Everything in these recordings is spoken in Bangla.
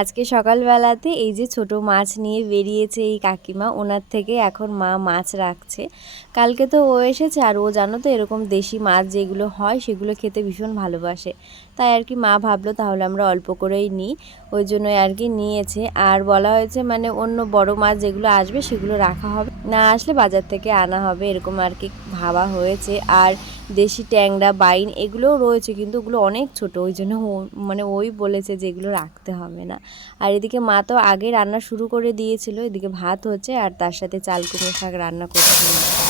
আজকে সকালবেলাতে এই যে ছোট মাছ নিয়ে বেরিয়েছে এই কাকিমা, ওনার থেকে এখন মা মাছ রাখছে। কালকে তো ও এসেছে আর ও জানো তো এরকম দেশি মাছ যেগুলো হয় সেগুলো খেতে ভীষণ ভালোবাসে। তাই আর কি মা ভাবলো তাহলে আমরা অল্প করেই নিই, ওই জন্যই আর কি নিয়েছে। আর বলা হয়েছে মানে অন্য বড় মাছ যেগুলো আসবে সেগুলো রাখা হবে, না আসলে বাজার থেকে আনা হবে, এরকম আর কি ভাবা হয়েছে। আর দেশি ট্যাংরা, বাইন এগুলোও রয়েছে কিন্তু ওগুলো অনেক ছোট। ওই জন্য মানে ওই বলেছে যে এগুলো রাখতে হবে না। আর এদিকে মা তো আগে রান্না শুরু করে দিয়েছিল, এদিকে ভাত হচ্ছে আর তার সাথে চাল, কুমড়ো শাক রান্না করছিল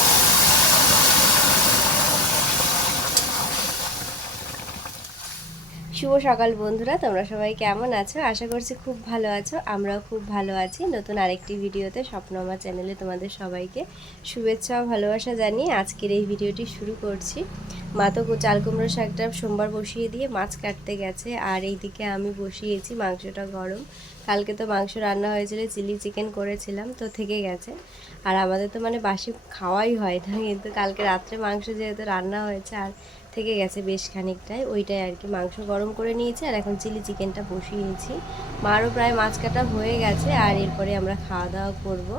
শুভ সকাল বন্ধুরা, তোমরা সবাই কেমন আছো? আশা করছি খুব ভালো আছো। আমরাও খুব ভালো আছি। নতুন আরেকটি ভিডিওতে স্বপ্ন আমার চ্যানেলে তোমাদের সবাইকে শুভেচ্ছা ভালোবাসা জানিয়ে আজকের এই ভিডিওটি শুরু করছি। মা তো চাল কুমড়ো শাকটা সোমবার বসিয়ে দিয়ে মাছ কাটতে গেছে। আর এইদিকে আমি বসিয়েছি, মাংসটা গরম। কালকে তো মাংস রান্না হয়েছিল, চিলি চিকেন করেছিলাম, তো থেকে গেছে। আর আমাদের তো মানে বাসি খাওয়াই হয় না, কিন্তু কালকে রাত্রে মাংস যেহেতু রান্না হয়েছে, আর থেকে গেছে বেশ খানিকটাই। ওইটাই আর কি মাংস গরম করে নিয়েছি আর এখন চিলি চিকেনটা বসিয়েছি মারও প্রায় মাছ কাটা হয়ে গেছে আর এরপরে আমরা খাওয়া দাওয়া করব।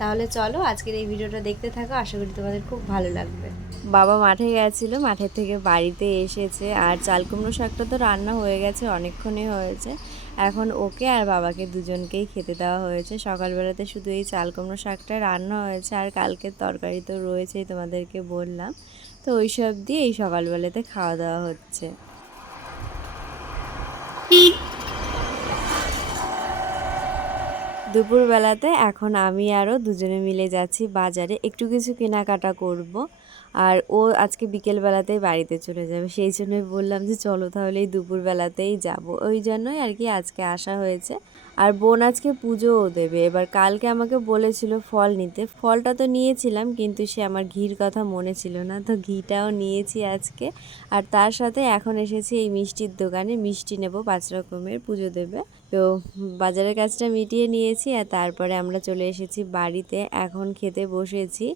তাহলে চলো আজকের এই ভিডিওটা দেখতে থাকো, আশা করি তোমাদের খুব ভালো লাগবে। বাবা মাঠে গেছিল, মাঠের থেকে বাড়িতে এসেছে আর চাল কুমড়ো শাকটা তো রান্না হয়ে গেছে, অনেকক্ষণই হয়েছে। এখন ওকে আর বাবাকে দুজনকেই খেতে দেওয়া হয়েছে। সকালবেলাতে শুধু এই চাল কুমড়ো শাকটা রান্না হয়েছে আর কালকের তরকারি তো রয়েছেই তোমাদেরকে বললাম। তো ওই সব দিয়ে এই সকালবেলাতে খাওয়া দাওয়া হচ্ছে। দুপুরবেলাতে এখন আমি আরও দুজনে মিলে যাচ্ছি বাজারে। একটু কিছু কেনাকাটা করব। আর ও আজকে বিকেলবেলাতেই বাড়িতে চলে যাবে। সেই জন্যই বললাম যে চলো তাহলে এই দুপুরবেলাতেই যাব। ওই জন্যই আর কি আজকে আসা হয়েছে। আর বোন আজকে পুজোও দেবে। এবার কালকে আমাকে বলেছিল ফল নিতে। ফলটা তো নিয়েছিলাম, কিন্তু সে আমার ঘির কথা মনে ছিল না, তো ঘিটাও নিয়েছি আজকে। আর তার সাথে এখন এসেছি এই মিষ্টির দোকানে, মিষ্টি নেব, পাঁচ রকমের পুজো দেবে। তো বাজারের কাজটা মিটিয়ে নিয়েছি আর তারপরে আমরা চলে এসেছি বাড়িতে। এখন খেতে বসেছি।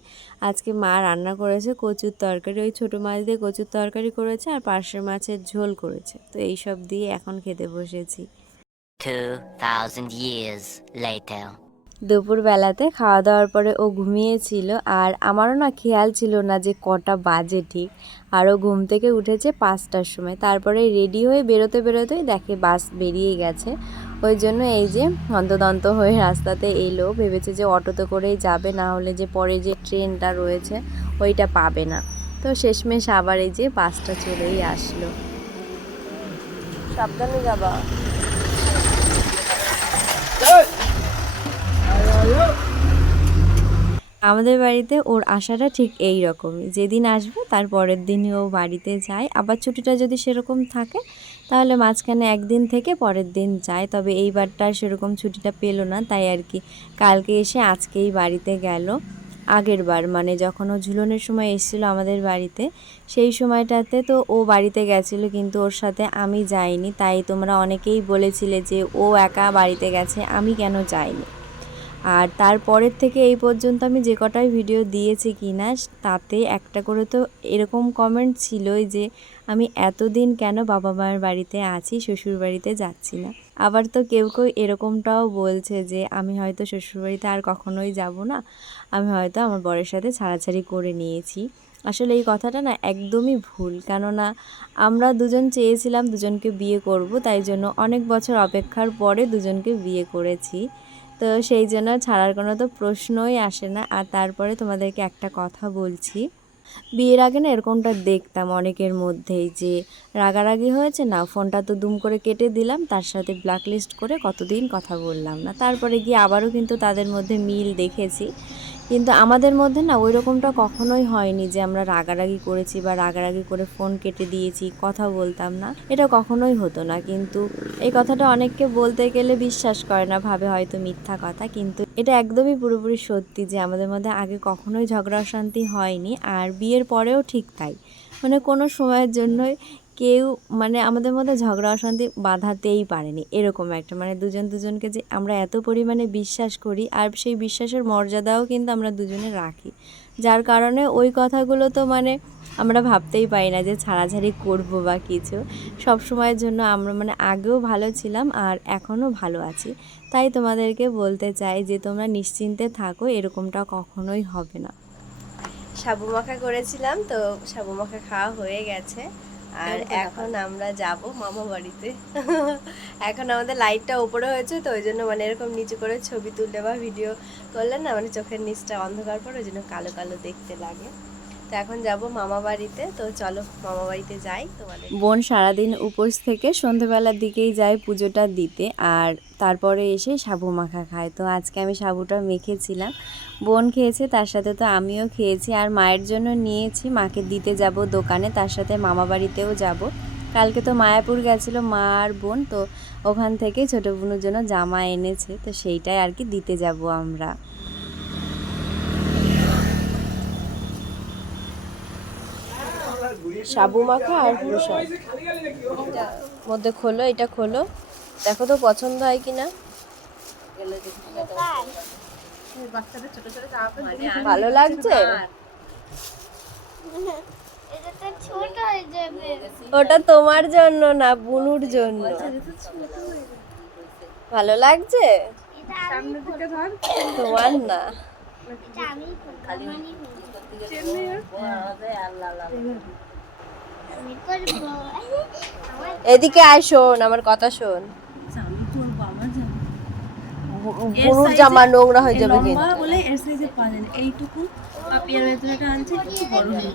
আজকে মা রান্না করেছে কচুর তরকারি। ওই ছোটো মাছ দিয়ে কচুর তরকারি করেছে আর পার্শ্বে মাছের ঝোল করেছে। তো এই সব দিয়ে এখন খেতে বসেছি। 2,000 years later. দুপুরবেলাতে খাওয়া দাওয়ার পরে ও ঘুমিয়েছিল আর আমারও না খেয়াল ছিল না যে কটা বাজে ঠিক। আরও ঘুম থেকে উঠেছে পাঁচটার সময়। তারপরে রেডি হয়ে বেরোতে বেরোতেই দেখে বাস বেরিয়ে গেছে। ওই জন্য এই যে হন্তদন্ত হয়ে রাস্তাতে এলো। ভেবেছে যে অটোতে করেই যাবে না হলে যে পরে যে ট্রেনটা রয়েছে ওইটা পাবে না। তো শেষমেশ আবার এই যে বাসটা চলেই আসলো। সাবধানে যাবা। আমাদের বাড়িতে ওর আশাটা ঠিক এই রকমই। যেদিন আসবে, তার পরের দিনই ও বাড়িতে যায়। আবার ছুটিটা যদি সেরকম থাকে, তাহলে মাঝখানে একদিন থেকে পরের দিন যায়। তবে এইবারটা সেরকম ছুটিটা পেল না, তাই আর কি। কালকে এসে আজকেই বাড়িতে গেল। আগের বার মানে যখন ও ঝুলনের সময় এসেছিল আমাদের বাড়িতে, সেই সময়টাতে তো ও বাড়িতে গেছিল, কিন্তু ওর সাথে আমি যাইনি। তাই তোমরা অনেকেই বলেছিলে যে ও একা বাড়িতে গেছে, আমি কেন যাইনি? আর তারপরের থেকে এই পর্যন্ত আমি যে কটাই ভিডিও দিয়েছি কি না তাতে একটা করে তো এরকম কমেন্ট ছিলই যে আমি এতদিন কেন বাবা মায়ের বাড়িতে আছি শ্বশুর বাড়িতে যাচ্ছি না? আবার তো কেউ কেউ এরকমটাও বলছে যে আমি হয়তো শ্বশুরবাড়িতে আর কখনোই যাব না, আমি হয়তো আমার বরের সাথে ছাড়াছাড়ি করে নিয়েছি। আসলে এই কথাটা না একদমই ভুল, কেননা আমরা দুজন চেয়েছিলাম দুজনকে বিয়ে করব, তাই জন্য অনেক বছর অপেক্ষার পরে দুজনকে বিয়ে করেছি। তো সেই জন্য ছাড়ার কোনো তো প্রশ্নই আসে না। আর তারপরে তোমাদেরকে একটা কথা বলছি। বিয়ের আগে না এরকমটা দেখতাম অনেকের মধ্যেই যে রাগারাগি হয়েছে না, ফোনটা তো দুম করে কেটে দিলাম, তার সাথে ব্ল্যাকলিস্ট করে কতদিন কথা বললাম না। তারপরে গিয়ে আবারও কিন্তু তাদের মধ্যে মিল দেখেছি। কিন্তু আমাদের মধ্যে না ওই রকমটা কখনোই হয়নি যে আমরা রাগারাগি করেছি বা রাগারাগি করে ফোন কেটে দিয়েছি, কথা বলতাম না। এটা কখনোই হতো না। কিন্তু এই কথাটা অনেককে বলতে গেলে বিশ্বাস করে না, ভাবে হয়তো মিথ্যা কথা। কিন্তু এটা একদমই পুরোপুরি সত্যি যে আমাদের মধ্যে আগে কখনোই ঝগড়া অশান্তি হয়নি। আর বিয়ের পরেও ঠিক তাই। মানে কোনো সময়ের জন্যই কেউ মানে আমাদের মধ্যে ঝগড়া, অশান্তি বাঁধাতেই পারেনি, এরকম একটা। মানে দুজন দুজনকে যে আমরা এত পরিমাণে বিশ্বাস করি, আর সেই বিশ্বাসের মর্যাদাও কিন্তু আমরা দুজনে রাখি। যার কারণে ওই কথাগুলো তো মানে আমরা ভাবতেই পারি না যে ছাড়াছাড়ি করব বা কিছু। সব সময়ের জন্য আমরা মানে আগেও ভালো ছিলাম, আর এখনও ভালো আছি। তাই তোমাদেরকে বলতে চাই যে তোমরা নিশ্চিন্তে থাকো, এরকমটা কখনোই হবে না। সাবু মাখা করেছিলাম, তো সাবু মাখা খাওয়া হয়ে গেছে। আর এখন আমরা যাব মামা বাড়িতে। এখন আমাদের লাইটটা উপরে হয়েছে তো ওই জন্য মানে এরকম নিচু করে ছবি তুললে বা ভিডিও করলে না মানে চোখের নিচটা অন্ধকার পরে ওই জন্য কালো কালো দেখতে লাগে। এখন যাব মামা বাড়িতে। তো চলো মামা বাড়িতে যাই বোন সারাদিন উপোস থেকে সন্ধেবেলার দিকেই যায় পুজোটা দিতে আর তারপরে এসে সাবু মাখা খায়। তো আজকে আমি সাবুটা মেখেছিলাম। বোন খেয়েছে, তার সাথে তো আমিও খেয়েছি আর মায়ের জন্য নিয়েছি। মাকে দিতে যাব দোকানে, তার সাথে মামা বাড়িতেও যাব। কালকে তো মায়াপুর গেছিল মা আর বোন, তো ওখান থেকে ছোটো বোনের জন্য জামা এনেছে। তো সেইটাই আর কি দিতে যাব আমরা। সাবু মাখা আর প্রসাদ। মধ্যে খোলো এটা খোলো। দেখো তো পছন্দ হয় কিনা। ভালো লাগছে? ওটা তোমার জন্য না বুনুর জন্য। ভালো লাগছে? তোমার না। এদিকে আয় শোন আমার কথা শোন। বুনুর জামা নোংরা হয়ে যাবে কিন্তু। বলে এর সাইজে পাওয়া যায় এইটুকু পাপিয়ার ভেতরেটা আনছে একটু বড় হয়ে